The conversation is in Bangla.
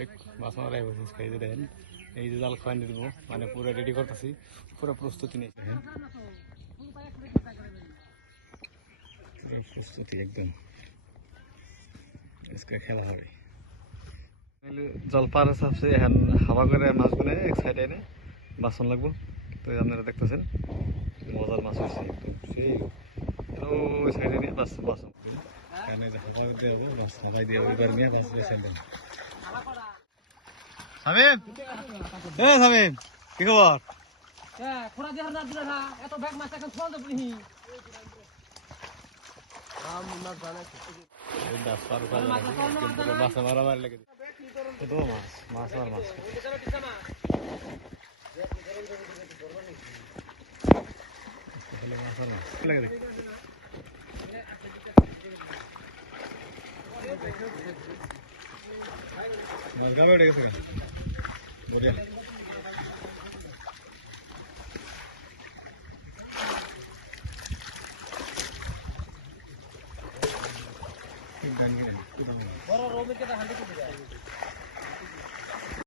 ভাই মাছ মারাই বসেছি এই যে দেখেন এই যে জাল খাওয়াই দিব মানে পুরো রেডি করতেছি পুরো প্রস্তুতি নিয়ে প্রস্তুতি একদম খেলা হবে জল পার আছে এখন হাওয়া করে মাছগুলো এক সাইডে এনে বাসন লাগবো তো আপনারা দেখতেছেন মজার মাছ হয়েছে একদম সেই ওই সাইডে নিয়ে বাসন এখানে হাওয়া দিয়ে যাবো মাছ হাওয়াই দিয়ে এবার নিয়ে মাছ বেছে নেবেন শামিম শামিম কি খবর মাছ মারামার লেগে মাছ মাছ মাছ বঢ়িয়া